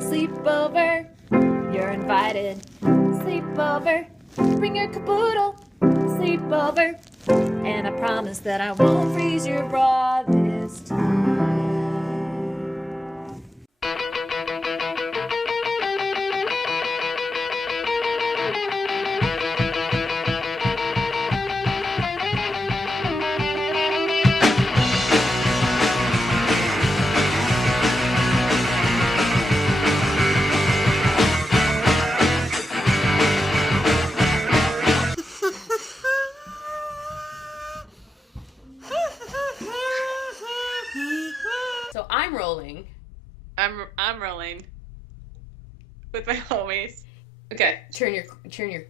Sleepover, you're invited. Sleepover, bring your caboodle. Sleepover, and I promise that I won't freeze your bra this time. So I'm rolling. I'm rolling with my homies. Okay. Turn your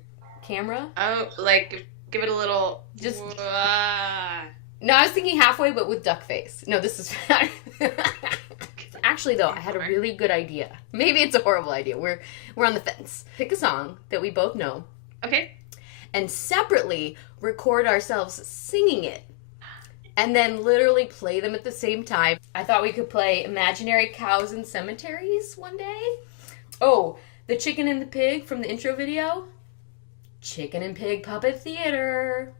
camera. Oh, like give it a little. Just. No, I was thinking halfway, but with duck face. No, this is. Actually, though, I had a really good idea. Maybe it's a horrible idea. We're on the fence. Pick a song that we both know. Okay. And separately record ourselves singing it. And then literally play them at the same time. I thought we could play Imaginary Cows in Cemeteries one day. Oh, the Chicken and the Pig from the intro video. Chicken and Pig Puppet Theater.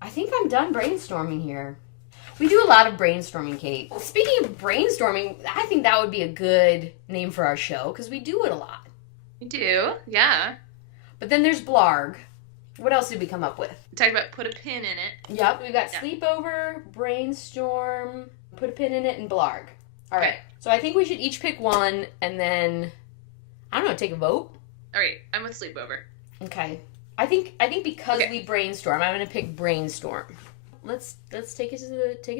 I think I'm done brainstorming here. We do a lot of brainstorming, Kate. Speaking of brainstorming, I think that would be a good name for our show because we do it a lot. We do, yeah. But then there's Blarg. What else did we come up with? We talked about put a pin in it. Yep, we got Sleepover, Brainstorm, put a pin in it, and Blarg. All right. So I think we should each pick one and then, I don't know, take a vote. All right, I'm with Sleepover. Okay. I think because we brainstorm, I'm gonna pick Brainstorm. Let's take it to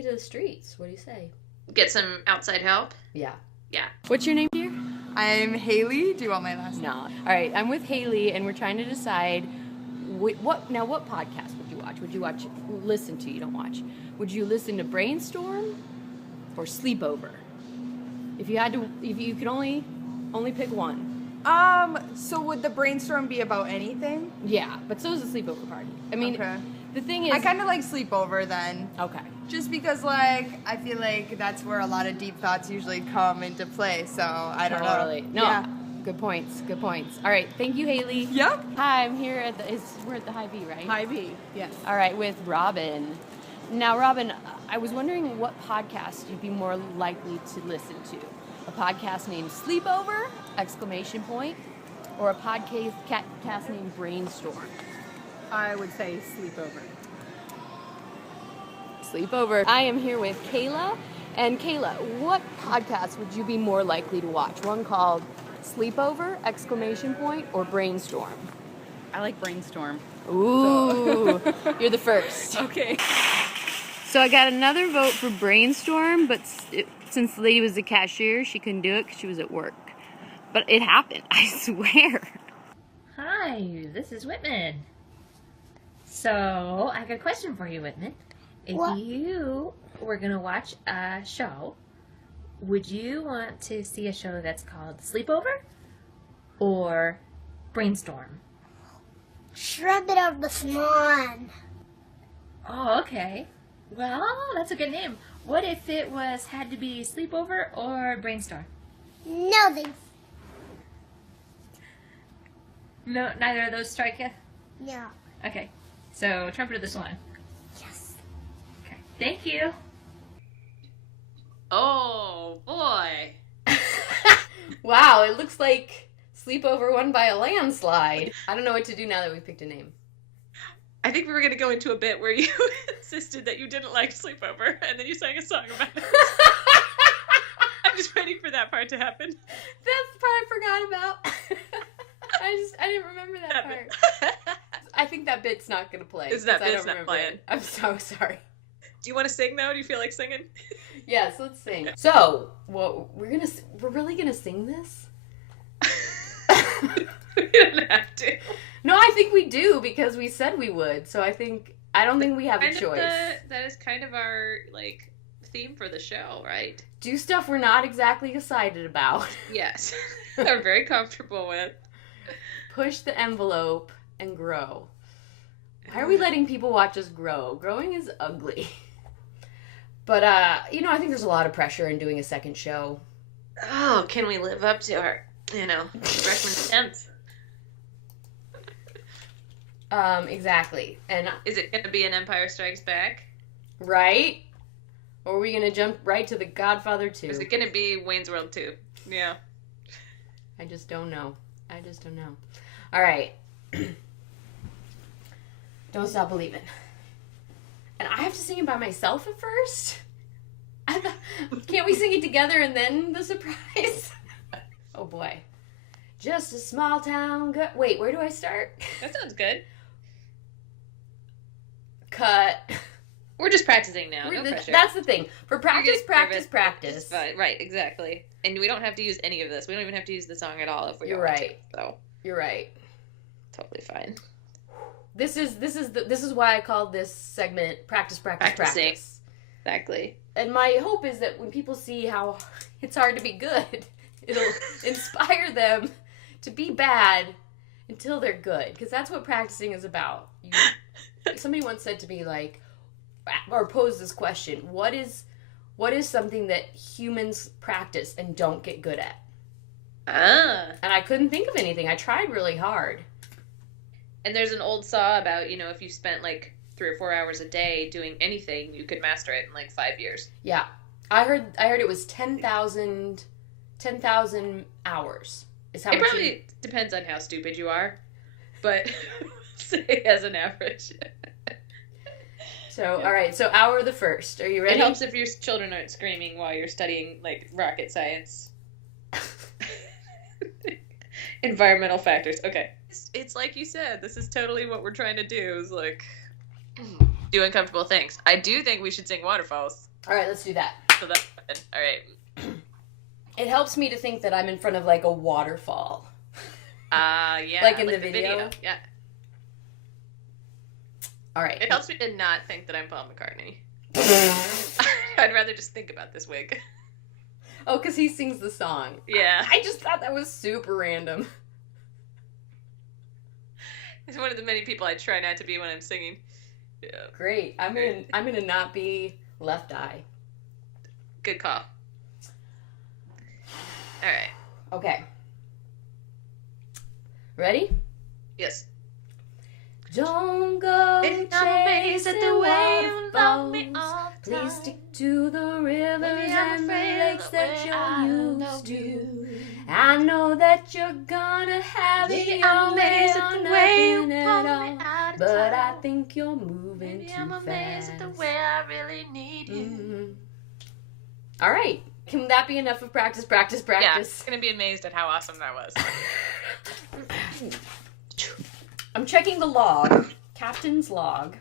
the streets. What do you say? Get some outside help. Yeah. Yeah. What's your name, dear? I'm Haley. Do you want my last name? No. All right. I'm with Haley, and we're trying to decide what podcast would you watch? Would you listen to? You don't watch. Would you listen to Brainstorm or Sleepover? If you could only pick one. So would the brainstorm be about anything? Yeah, but so is the Sleepover party. I mean, okay. The thing is, I kind of like Sleepover then. Okay. Just because, like, I feel like that's where a lot of deep thoughts usually come into play. So I don't know. No. Yeah. Good points. All right. Thank you, Haley. Yep. Hi, I'm here we're at the High B, right? High B. Yes. All right, with Robin. Now, Robin, I was wondering what podcast you'd be more likely to listen to. A podcast named Sleepover! ! Or a podcast named Brainstorm. I would say Sleepover. I am here with Kayla. And Kayla, what podcast would you be more likely to watch? One called Sleepover! ! Or Brainstorm? I like Brainstorm. Ooh, you're the first. Okay. So I got another vote for Brainstorm, but since the lady was the cashier, she couldn't do it because she was at work. But it happened, I swear. Hi, this is Whitman. So, I got a question for you, Whitman. If you were going to watch a show, would you want to see a show that's called Sleepover or Brainstorm? Shred of the Swan. Oh, okay. Well, that's a good name. What if it had to be Sleepover or Brainstorm? No, thanks. No, neither of those strike you? No. Okay. So, Trumpet of the Swan. Yes. Okay. Thank you. Oh, boy. Wow, it looks like Sleepover won by a landslide. I don't know what to do now that we picked a name. I think we were going to go into a bit where you insisted that you didn't like Sleepover, and then you sang a song about it. I'm just waiting for that part to happen. That's the part I forgot about. I didn't remember that part. I think that bit's not going to play. That bit's not playing. I'm so sorry. Do you want to sing, though? Do you feel like singing? Yes, let's sing. So, we're really going to sing this? We don't have to. No, I think we do because we said we would. So I don't think we have a choice. That is kind of our, theme for the show, right? Do stuff we're not exactly excited about. Yes. We're very comfortable with. Push the envelope and grow. Why are we letting people watch us grow? Growing is ugly. But I think there's a lot of pressure in doing a second show. Oh, can we live up to our, freshman attempts? Exactly. And Is it going to be an Empire Strikes Back? right? Or are we gonna jump right to The Godfather 2? Is it going to be Wayne's World 2? Yeah. I just don't know. All right. Don't Stop Believing. And I have to sing it by myself at first? Can't we sing it together and then the surprise? Oh boy. Just a small town girl. Wait, where do I start? That sounds good. Cut. We're just practicing now. No pressure. That's the thing. For practice, You're practice, nervous. practice. It's fine. Right, exactly. And we don't have to use any of this. We don't even have to use the song at all if we You're don't want right. to. So You're right. totally fine. This is why I called this segment practice, practice, Practicing. practice. Exactly. And my hope is that when people see how it's hard to be good, it'll inspire them to be bad until they're good. Because that's what practicing is about. Somebody once said to me, like, or posed this question: what is something that humans practice and don't get good at? And I couldn't think of anything. I tried really hard. And there's an old saw about, if you spent like 3 or 4 hours a day doing anything, you could master it in like 5 years. Yeah. I heard it was 10,000 hours is how It much probably depends on how stupid you are, but say as an average. So, all right. So, hour the first. Are you ready? It helps if your children aren't screaming while you're studying like rocket science. Environmental factors. Okay. It's like you said, this is totally what we're trying to do, is like do uncomfortable things. I do think we should sing Waterfalls. All right, let's do that. So that's fun. All right. It helps me to think that I'm in front of like a waterfall. Yeah. Like in the video? Yeah. All right. It helps me to not think that I'm Paul McCartney. I'd rather just think about this wig. Oh, because he sings the song. Yeah. I just thought that was super random. He's one of the many people I try not to be when I'm singing. Yeah. Great. I'm gonna not be Left Eye. Good call. All right. Okay. Ready? Yes. Don't go It's not amazed chasing at the way you love me waterfalls. all the Please time. stick to the rivers Maybe I'm and the afraid of lakes the that way you're I used love to. you. I know that you're gonna have it Maybe your I'm way amazed or at the way you nothing pull at me all. out of But I time. think you're moving Maybe too I'm amazed fast. at the way I really need you. Mhm. All right. Can that be enough of practice, practice, Yeah, practice? I'm gonna be amazed at how awesome that was. I'm checking the log. Captain's log.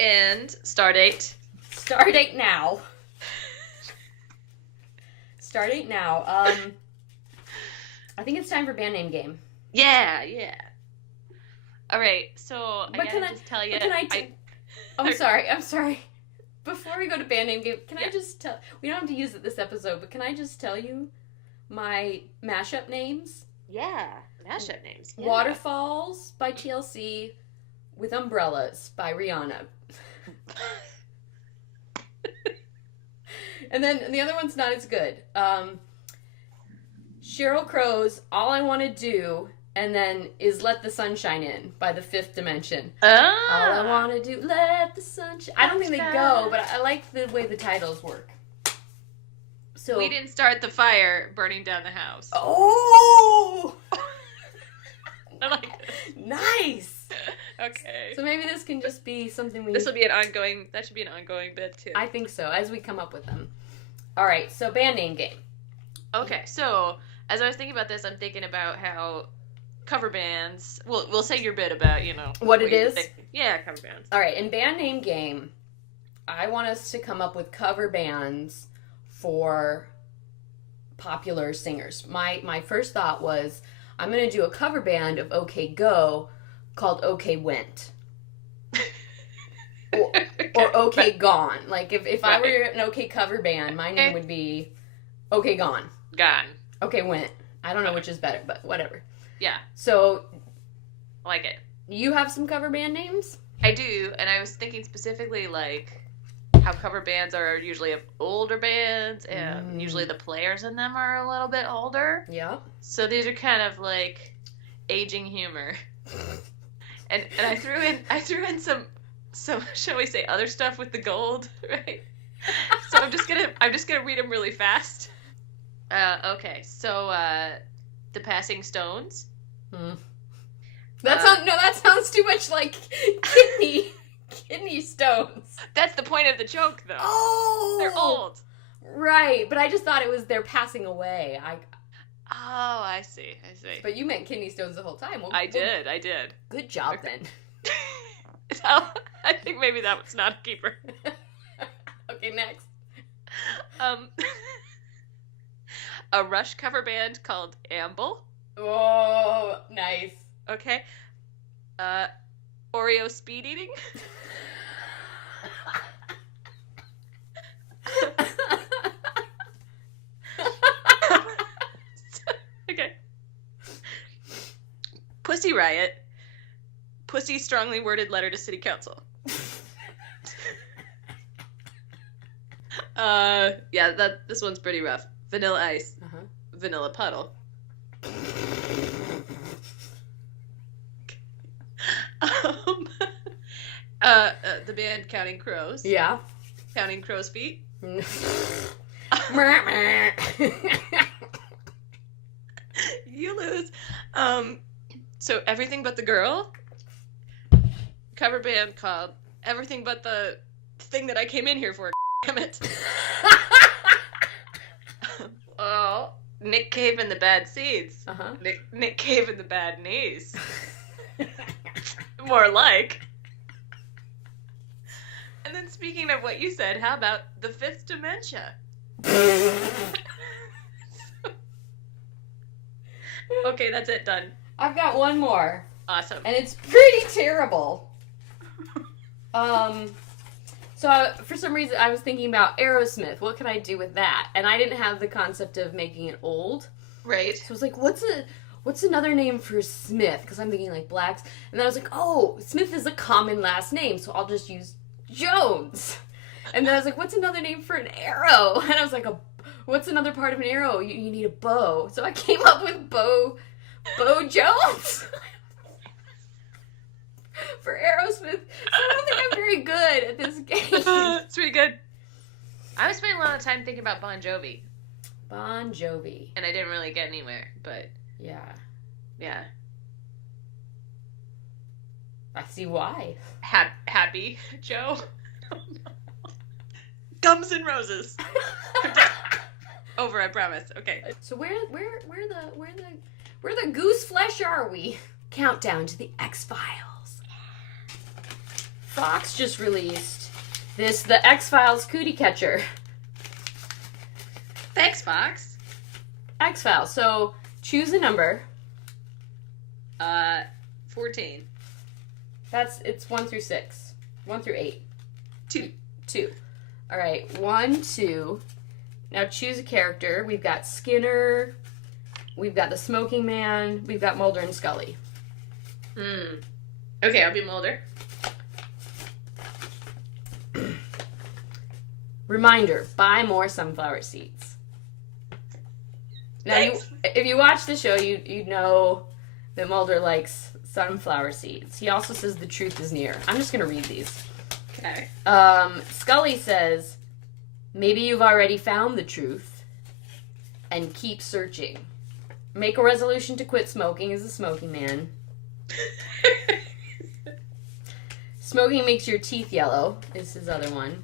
And star date. Stardate now. Stardate now. I think it's time for band name game. Yeah. All right, so I But gotta just tell you. But can I'm sorry. Before we go to band name game, can I just tell? We don't have to use it this episode, but can I just tell you my mashup names? Yeah, mashup names. Yeah. Waterfalls by TLC with Umbrellas by Rihanna. And then the other one's not as good. Sheryl Crow's All I Want to Do, and then is Let the Sunshine In by the Fifth Dimension. All I want to do, let the sunshine. I don't think they go, but I like the way the titles work. So We didn't start the fire burning down the house. Oh, I like this. nice. Okay. So maybe this can just be something we. This will be an ongoing. That should be an ongoing bit too. I think so, as we come up with them. All right, so band name game. Okay, so as I was thinking about this, I'm thinking about how cover bands. We'll say your bit about What it you is? think. Yeah, cover bands. All right, in band name game, I want us to come up with cover bands for popular singers. My first thought was I'm going to do a cover band of OK Go called OK Went. Or OK Gone. Like if I were an OK cover band, my name would be OK Gone. Gone. OK Went. I don't know which is better, but whatever. Yeah, So I like it. you have some cover band names? I do, and I was thinking specifically like how cover bands are usually of older bands, and usually the players in them are a little bit older. Yep. So these are kind of like aging humor. And I threw in some shall we say other stuff with the gold, right? So I'm just gonna read them really fast. Okay, so the Passing Stones. That sounds too much like kidney stones. That's the point of the joke, though. Oh, They're old. Right, but I just thought it was they're passing away. Oh, I see. But you meant kidney stones the whole time. I did. Good job then. So, I think maybe that was not a keeper. Okay, next. A Rush cover band called Amble. Oh, nice. Okay. Oreo speed eating. Okay. Pussy Riot. Pussy strongly worded letter to city council. Yeah, this one's pretty rough. Vanilla Ice. Vanilla Puddle. The band Counting Crows. Yeah. Counting Crow's Feet. You lose. So Everything But the Girl. Cover band called Everything But the Thing That I Came In Here For. Damn it. Oh, Nick Cave and the Bad Seeds. Nick Cave and the Bad Knees. More like. And then speaking of what you said, how about the Fifth Dementia? Okay, that's it. Done. I've got one more. Awesome. And it's pretty terrible. So for some reason I was thinking about Aerosmith. What can I do with that? And I didn't have the concept of making it old. Right. So I was like, what's another name for Smith? Because I'm thinking like blacks. And then I was like, oh, Smith is a common last name, so I'll just use Jones. And then I was like, what's another name for an arrow? And I was like, what's another part of an arrow? You need a bow. So I came up with Bo Jones. For Aerosmith. So I don't think I'm very good at this game. It's pretty good. I was spending a lot of time thinking about Bon Jovi. Bon Jovi. And I didn't really get anywhere, but... Yeah. I see why. Happy Joe. Gums and Roses. Over, I promise. Okay. So where the goose flesh are we? Countdown to the X-Files. Fox just released the X-Files Cootie Catcher. Thanks, Fox. X-Files. So choose a number. 14. It's 1 through 6. 1 through 8. 2. All right. 1, 2. Now choose a character. We've got Skinner. We've got the Smoking Man. We've got Mulder and Scully. Okay, I'll be Mulder. Reminder, buy more sunflower seeds. Now, if you watch the show, you know that Mulder likes sunflower seeds. He also says the truth is near. I'm just going to read these. Okay. Scully says, maybe you've already found the truth and keep searching. Make a resolution to quit smoking as a smoking man. Smoking makes your teeth yellow is his other one.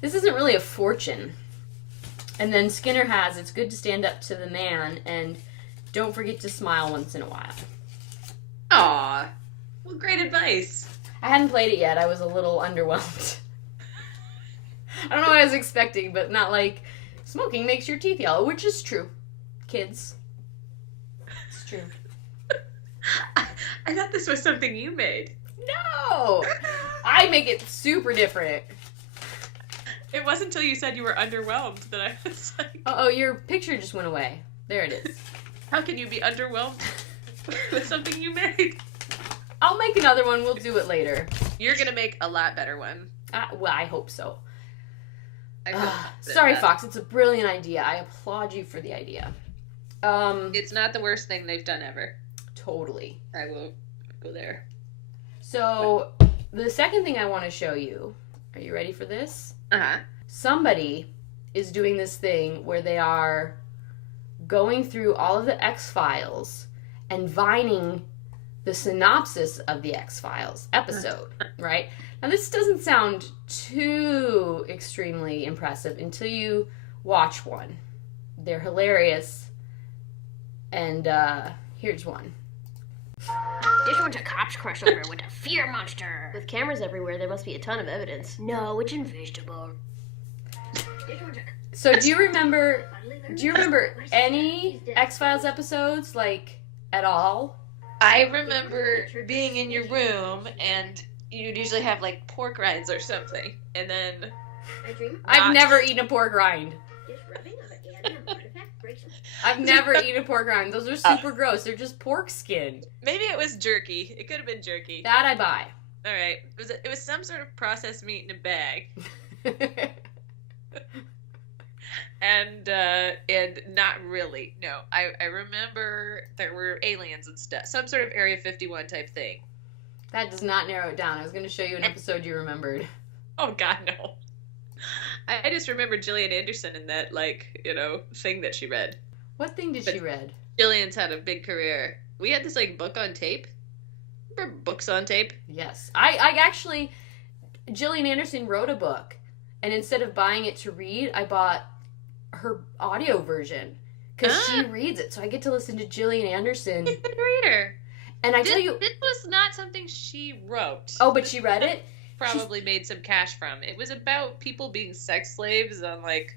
This isn't really a fortune. And then Skinner has, it's good to stand up to the man and don't forget to smile once in a while. Aw. Well, great advice. I hadn't played it yet. I was a little underwhelmed. I don't know what I was expecting, but not like, smoking makes your teeth yellow, which is true. Kids. It's true. I thought this was something you made. No! I make it super different. It wasn't until you said you were underwhelmed that I was like... Oh, your picture just went away. There it is. How can you be underwhelmed with something you made? I'll make another one. We'll do it later. You're going to make a lot better one. Well, I hope so. I feel confident Sorry, in that. Fox. It's a brilliant idea. I applaud you for the idea. It's not the worst thing they've done ever. Totally. I will go there. So, the second thing I want to show you, are you ready for this? Uh-huh. Somebody is doing this thing where they are going through all of the X-Files and vining the synopsis of the X-Files episode, right? Now, this doesn't sound too extremely impressive until you watch one. They're hilarious. And here's one. This one's a cop's crossover with a fear monster. With cameras everywhere, there must be a ton of evidence. No, it's invisible. This one's a... So do you remember any X-Files episodes, like, at all? I remember being in your room and you'd usually have like pork rinds or something, and then I dream. I've never eaten a pork rind. This rubbing of an alien artifact breaks them. I've never eaten a pork rind. Those are super gross. They're just pork skin. maybe it was jerky. It could have been jerky. That I buy. All right, it was some sort of processed meat in a bag, and not really. No, I remember there were aliens and stuff, some sort of Area 51 type thing. That does not narrow it down. I was going to show you an episode you remembered. Oh God, no. I just remember Gillian Anderson in that, like, thing that she read. What thing did she read? Gillian's had a big career. We had this, like, book on tape. Remember books on tape? Yes. I actually, Gillian Anderson wrote a book, and instead of buying it to read, I bought her audio version, because she reads it, so I get to listen to Gillian Anderson. She's a good reader. And I tell you... This was not something she wrote. Oh, but she read it? Probably made some cash from. It was about people being sex slaves on, like,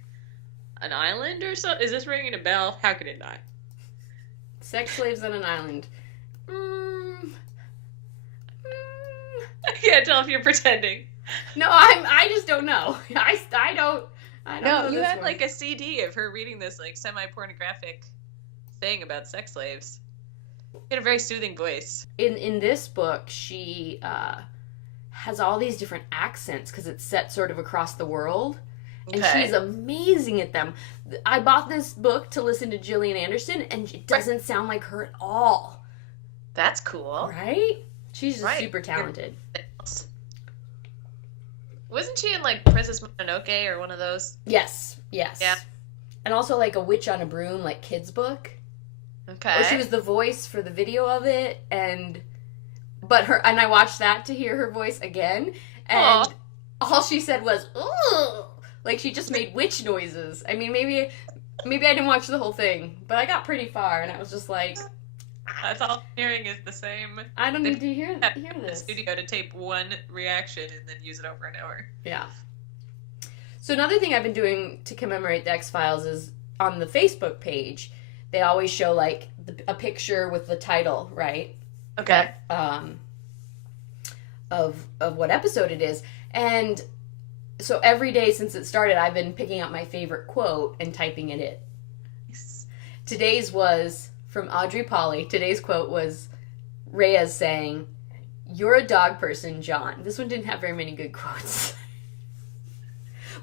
an island or so. Is this ringing a bell? How could it not? Sex slaves on an island. I can't tell if you're pretending. No, I just don't know. I don't know You this had, one. like, a CD of her reading this, like, semi-pornographic thing about sex slaves. She had a very soothing voice. In this book, she has all these different accents because it's set sort of across the world. And she's amazing at them. I bought this book to listen to Gillian Anderson, and it doesn't sound like her at all. That's cool. Right? She's just super talented. Wasn't she in, like, Princess Mononoke or one of those? Yes. Yeah. And also, like, A Witch on a Broom, like, kids' book. Okay. Or she was the voice for the video of it, and I watched that to hear her voice again, and all she said was, "Ooh," like she just made witch noises. I mean, maybe I didn't watch the whole thing, but I got pretty far, and I was just like, that's all I'm hearing is the same. I don't need to hear The this. studio to tape one reaction and then use it over and over. Yeah. So another thing I've been doing to commemorate the X-Files is on the Facebook page, they always show like a picture with the title, right? Okay. Of what episode it is. And so every day since it started, I've been picking out my favorite quote and typing it in. Today's was from Audrey Polly. Today's quote was Reyes saying, "You're a dog person, John." This one didn't have very many good quotes.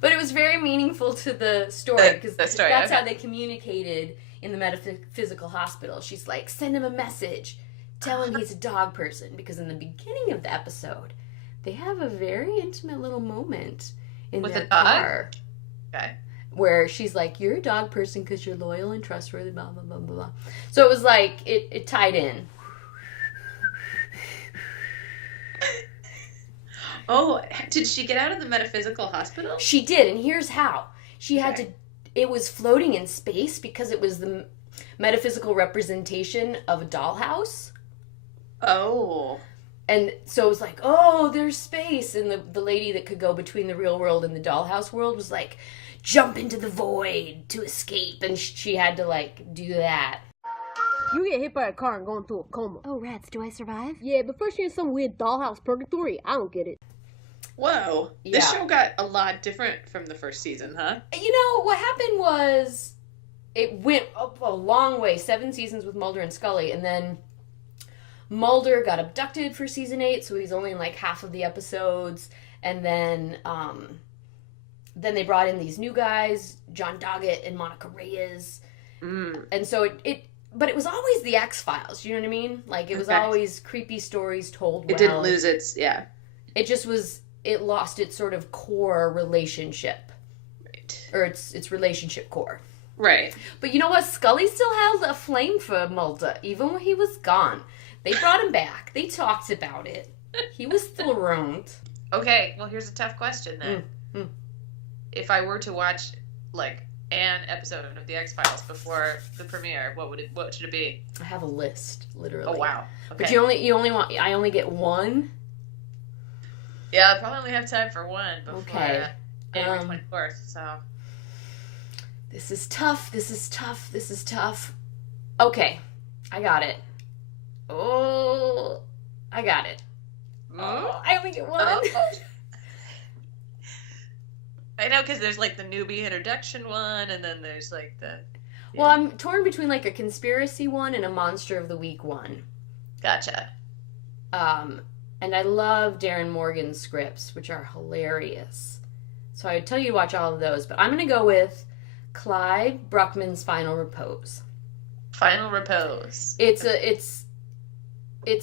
But it was very meaningful to the story, because that's how they communicated in the metaphysical hospital. She's like, send him a message. Tell him he's a dog person. Because in the beginning of the episode, they have a very intimate little moment in With their a dog? car. Okay. Where she's like, you're a dog person because you're loyal and trustworthy, blah, blah, blah, blah, blah. So it was like, it tied in. Oh, did she get out of the metaphysical hospital? She did, and here's how. She had to, it was floating in space because it was the metaphysical representation of a dollhouse. Oh. And so it was like, oh, there's space. And the lady that could go between the real world and the dollhouse world was like, jump into the void to escape. And she had to, like, do that. You get hit by a car and go into a coma. Oh, rats, do I survive? Yeah, but first you're in some weird dollhouse purgatory. I don't get it. Whoa. Yeah. This show got a lot different from the first season, huh? You know, what happened was it went up a long way, 7 seasons with Mulder and Scully, and then Mulder got abducted for season 8, so he's only in like half of the episodes, and then then they brought in these new guys, John Doggett and Monica Reyes. And so but it was always the X-Files, you know what I mean? Like, it was always creepy stories told well. It didn't lose its, It just was, it lost its sort of core relationship. Right. Or its relationship core. Right. But you know what? Scully still held a flame for Mulder, even when he was gone. They brought him back. They talked about it. He was still around. Okay, well, here's a tough question then. If I were to watch, like, an episode of The X-Files before the premiere, what should it be? I have a list, literally. Oh, wow. Okay. But I only get one? Yeah, I probably only have time for one before January 24th, so... This is tough. Okay, I got it. Oh, I got it. Oh, I only get one. I know, because there's, like, the newbie introduction one, and then there's, like, the... Well, I'm torn between, like, a conspiracy one and a monster of the week one. Gotcha. And I love Darren Morgan's scripts, which are hilarious. So I would tell you to watch all of those, but I'm going to go with Clyde Bruckman's Final Repose. Final Repose. It's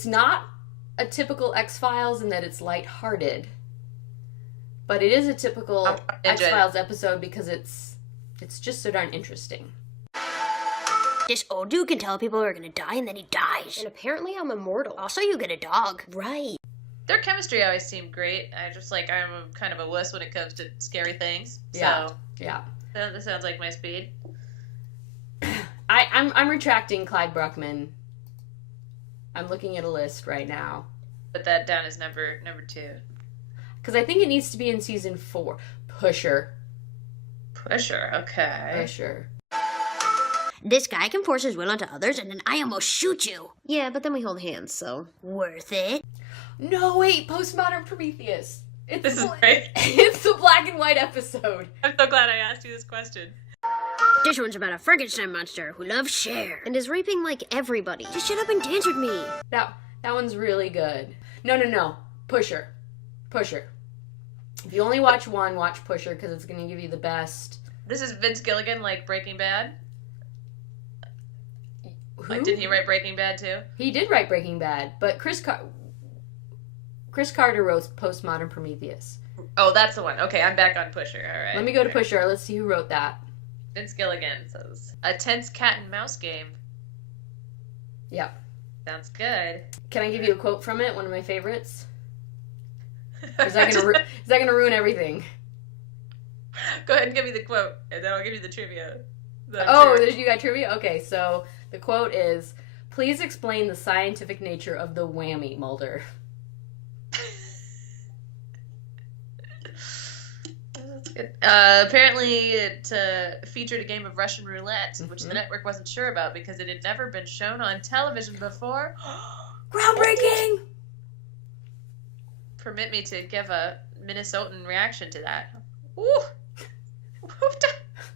not a typical X-Files in that it's lighthearted. But it is a typical X-Files episode because it's just so darn interesting. This old dude can tell people are gonna die and then he dies. And apparently I'm immortal. Also, you get a dog. Right. Their chemistry always seemed great. I'm kind of a wuss when it comes to scary things. Yeah. So, yeah. That sounds like my speed. I'm retracting Clyde Bruckman. I'm looking at a list right now. Put that down as number 2. Because I think it needs to be in season 4. Pusher, okay. Pusher. This guy can force his will onto others and then I almost shoot you. Yeah, but then we hold hands, so... Worth it? No, wait, Postmodern Prometheus. This is great. It's the black and white episode. I'm so glad I asked you this question. This one's about a Frankenstein monster who loves Cher. And is raping, like, everybody. Just shut up and dance with me. That one's really good. No. Pusher. If you only watch one, watch Pusher, because it's going to give you the best. This is Vince Gilligan, like Breaking Bad? Who? Like, didn't he write Breaking Bad, too? He did write Breaking Bad, but Chris Carter wrote Postmodern Prometheus. Oh, that's the one. Okay, I'm back on Pusher. All right. Let me go to Pusher. Let's see who wrote that. Vince Gilligan says, a tense cat and mouse game. Yep. Sounds good. Can I give you a quote from it? One of my favorites? Or is that gonna ruin everything? Go ahead and give me the quote, and then I'll give you the trivia. You got trivia? Okay, so the quote is, "Please explain the scientific nature of the whammy, Mulder." That's good. Apparently, it featured a game of Russian roulette, which the network wasn't sure about because it had never been shown on television before. Groundbreaking! Permit me to give a Minnesotan reaction to that. Ooh!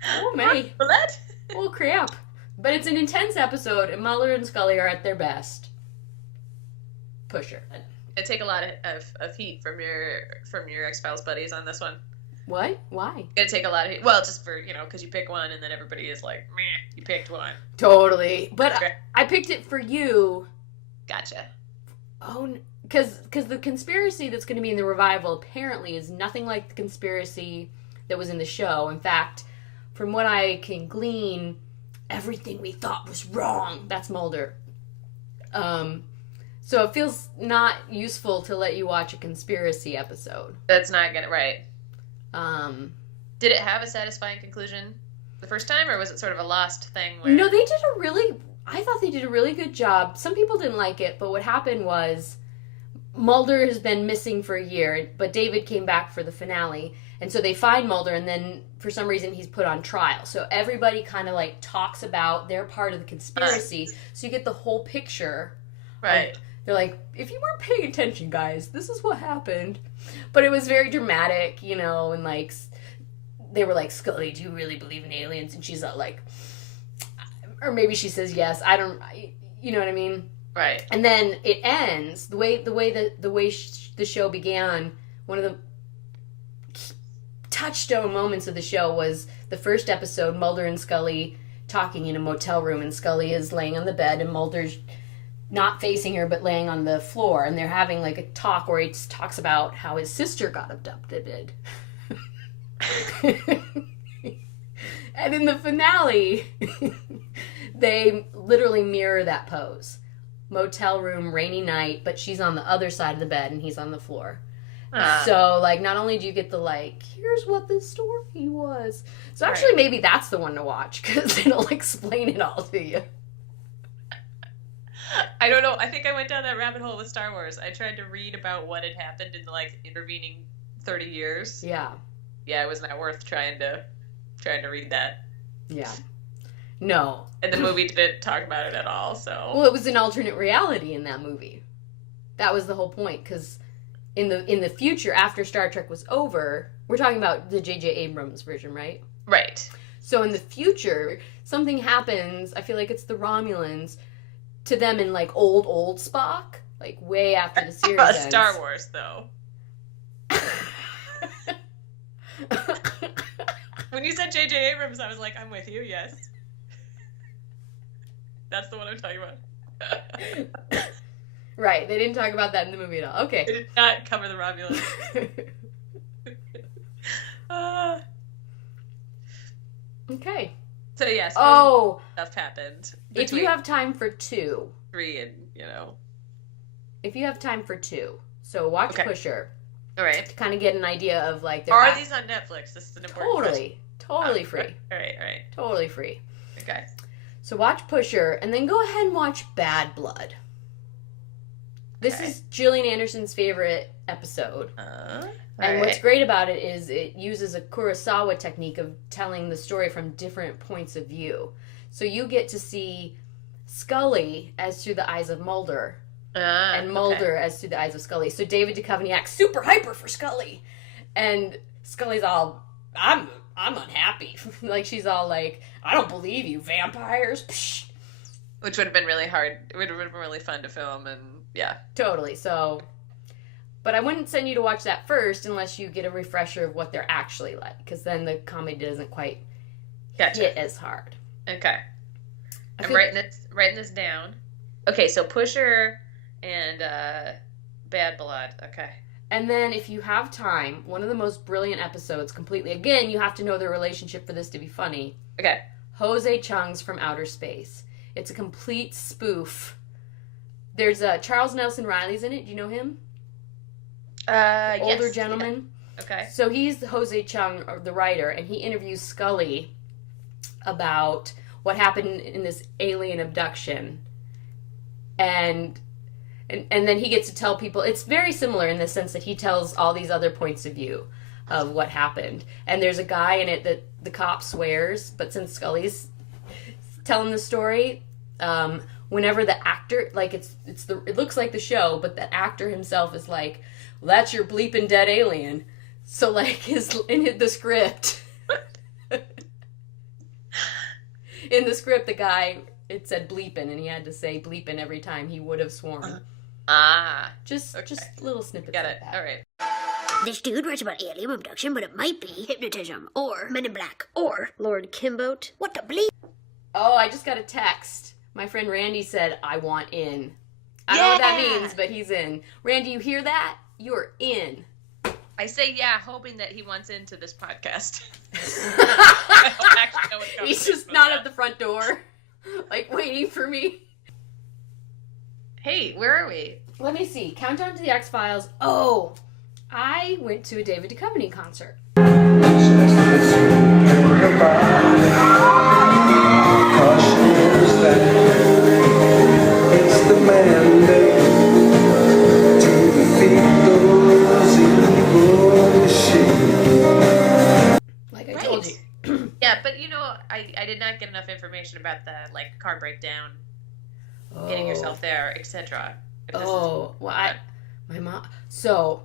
Oh, May. Roulette? Oh, crap. But it's an intense episode, and Mulder and Scully are at their best. Pusher. I take a lot of heat from your X-Files buddies on this one. What? Why? Gonna take a lot of heat. Well, just for, because you pick one, and then everybody is like, meh, you picked one. Totally. But Okay. I picked it for you. Gotcha. Oh, because the conspiracy that's going to be in the revival apparently is nothing like the conspiracy that was in the show. In fact, from what I can glean, everything we thought was wrong. That's Mulder. So it feels not useful to let you watch a conspiracy episode. That's not gonna, right. Did it have a satisfying conclusion the first time, or was it sort of a lost thing? Where... No, I thought they did a really good job. Some people didn't like it, but what happened was Mulder has been missing for a year, but David came back for the finale, and so they find Mulder, and then for some reason he's put on trial. So everybody kind of like talks about their part of the conspiracy, so you get the whole picture. Right. They're like, if you weren't paying attention, guys, this is what happened. But it was very dramatic, and like, they were like, Scully, do you really believe in aliens? And she's like, or maybe she says yes. You know what I mean? Right. And then it ends the way the show began. One of the touchstone moments of the show was the first episode, Mulder and Scully talking in a motel room, and Scully is laying on the bed and Mulder's not facing her but laying on the floor, and they're having like a talk where he talks about how his sister got abducted. And in the finale, they literally mirror that pose. Motel room, rainy night, but she's on the other side of the bed and he's on the floor. So, like, not only do you get the, like, here's what the story was. So, actually, maybe that's the one to watch, because it'll explain it all to you. I don't know. I think I went down that rabbit hole with Star Wars. I tried to read about what had happened in the, like, intervening 30 years. Yeah. Yeah, it was not worth trying to read that. Yeah. No. And the movie didn't talk about it at all, so... Well, it was an alternate reality in that movie. That was the whole point, because in the future, after Star Trek was over, we're talking about the J.J. Abrams version, right? Right. So in the future, something happens, I feel like it's the Romulans, to them in, like, old Spock, like, way after the series ends. Star Wars, though. When you said J.J. Abrams, I was like, I'm with you, yes. That's the one I'm talking about. Right, they didn't talk about that in the movie at all. Okay. They did not cover the Romulans. Okay. So, yes. Stuff happened. If you have time for 2. 3 and, you know. If you have time for 2. So watch Pusher. All right. To kind of get an idea of, like... Are these on Netflix? This is an important question. Totally free. All right. Totally free. Okay. So watch Pusher, and then go ahead and watch Bad Blood. This is Gillian Anderson's favorite episode. And what's great about it is it uses a Kurosawa technique of telling the story from different points of view. So you get to see Scully as through the eyes of Mulder, and Mulder as through the eyes of Scully. So David Duchovny acts super hyper for Scully, and Scully's all, I'm unhappy. Like, she's all like, I don't believe you, vampires. Psh. Which would have been really hard. It would have been really fun to film, and yeah. Totally. So, but I wouldn't send you to watch that first unless you get a refresher of what they're actually like, because then the comedy doesn't quite hit as hard. Okay. I'm writing this down. Okay, so Pusher and Bad Blood. Okay. And then if you have time, one of the most brilliant episodes completely, again, you have to know their relationship for this to be funny. Okay. Jose Chung's From Outer Space. It's a complete spoof. There's Charles Nelson Riley's in it. Do you know him? Older gentleman. Yeah. Okay. So he's Jose Chung, the writer, and he interviews Scully about what happened in this alien abduction. And then he gets to tell people, it's very similar in the sense that he tells all these other points of view of what happened. And there's a guy in it that the cop swears, but since Scully's telling the story, whenever the actor, like, it looks like the show, but the actor himself is like, well, that's your bleeping dead alien. So, like, in the script, in the script, the guy, it said bleeping, and he had to say bleeping every time he would have sworn. Just little snippets. Got it. Like that. All right. This dude writes about alien abduction, but it might be hypnotism, or Men in Black, or Lord Kimboat. What the bleep? Oh, I just got a text. My friend Randy said, I want in. I don't know what that means, but he's in. Randy, you hear that? You're in. I say yeah, hoping that he wants into this podcast. I don't actually know what He's just not at the front door, like, waiting for me. Hey, where are we? Let me see. Countdown to the X-Files. Oh, I went to a David Duchovny concert. It's the mandate to defeat those evil machines. Like I told you. Yeah, but you know, I did not get enough information about the, like, car breakdown, getting yourself there, etc. Well, my mom. So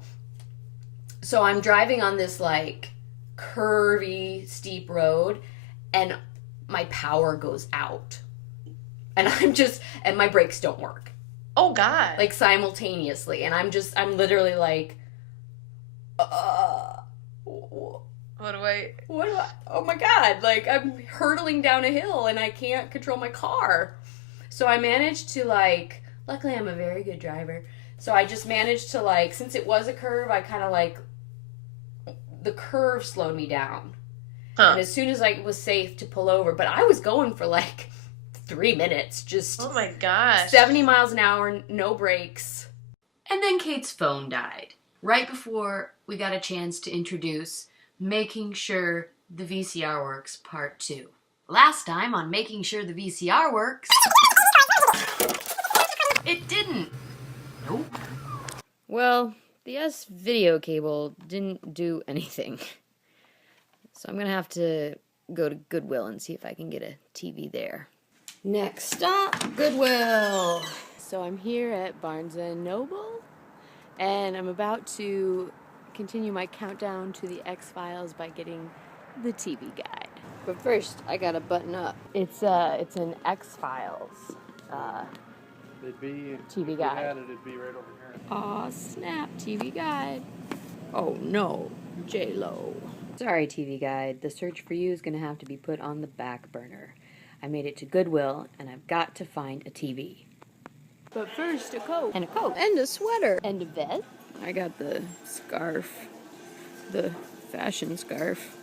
I'm driving on this, like, curvy, steep road, and my power goes out. And and my brakes don't work. Oh, God. Like, simultaneously. And I'm literally like, What do I... Oh my god, like I'm hurtling down a hill and I can't control my car. So I managed to like, luckily I'm a very good driver. So I just managed to like, since it was a curve, I kind of like, the curve slowed me down. Huh. And as soon as I was safe to pull over, but I was going for like 3 minutes, just Oh my gosh. 70 miles an hour, no brakes. And then Kate's phone died. Right before we got a chance to introduce Making Sure the VCR Works Part 2. Last time on Making Sure the VCR Works, it didn't. Nope. Well, the S video cable didn't do anything. So I'm gonna have to go to Goodwill and see if I can get a TV there. Next stop, Goodwill. So I'm here at Barnes & Noble, and I'm about to continue my countdown to the X-Files by getting the TV guide. But first, I gotta button up. It's an X-Files TV guide. It'd be right over here. Aw, snap, TV guide. Oh no, J-Lo. Sorry, TV guide. The search for you is gonna have to be put on the back burner. I made it to Goodwill, and I've got to find a TV. But first, a coat. And a coat. And a sweater. And a vest. I got the scarf. The fashion scarf.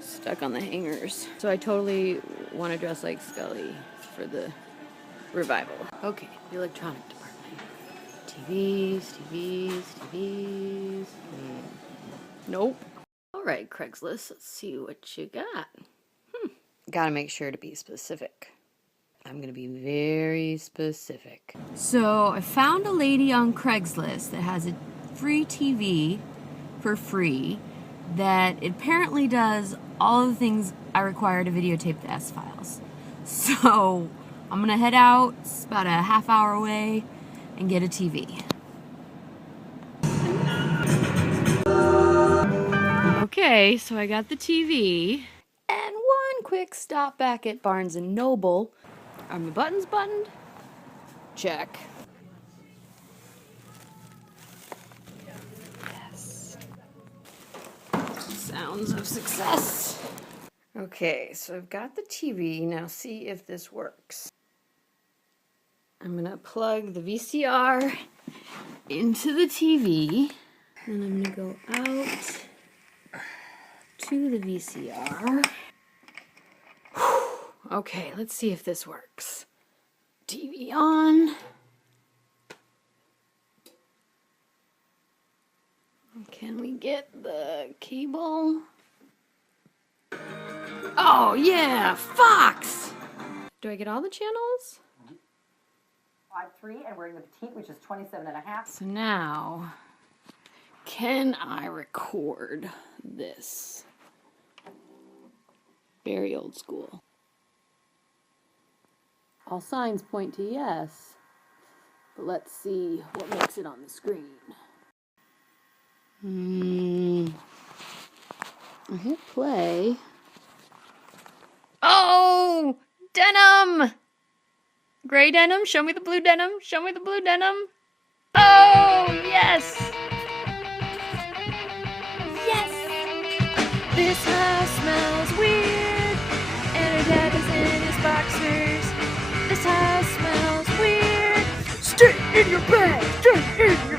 Stuck on the hangers. So I totally want to dress like Scully for the revival. Okay, the electronic department. TVs. Nope. Alright, Craigslist, let's see what you got. Gotta make sure to be specific. I'm gonna be very specific. So I found a lady on Craigslist that has a free TV for free that apparently does all the things I require to videotape the S-Files. So I'm gonna head out, it's about a half hour away, and get a TV. Okay, so I got the TV. And one quick stop back at Barnes & Noble. Are my buttons buttoned? Check. Yes. Sounds of success. Okay, so I've got the TV. Now see if this works. I'm gonna plug the VCR into the TV. And I'm gonna go out to the VCR. Okay, let's see if this works. TV on. Can we get the cable? Oh yeah, Fox! Do I get all the channels? 5.3, and we're in the petite, which is 27.5. So now, can I record this? Very old school. All signs point to yes, but let's see what makes it on the screen. I hit play. Oh! Denim! Gray denim, show me the blue denim, show me the blue denim. Oh, yes! Yes! This house smells weird, and her dad is in his boxers. This house smells weird. Stay in your bed, stay in your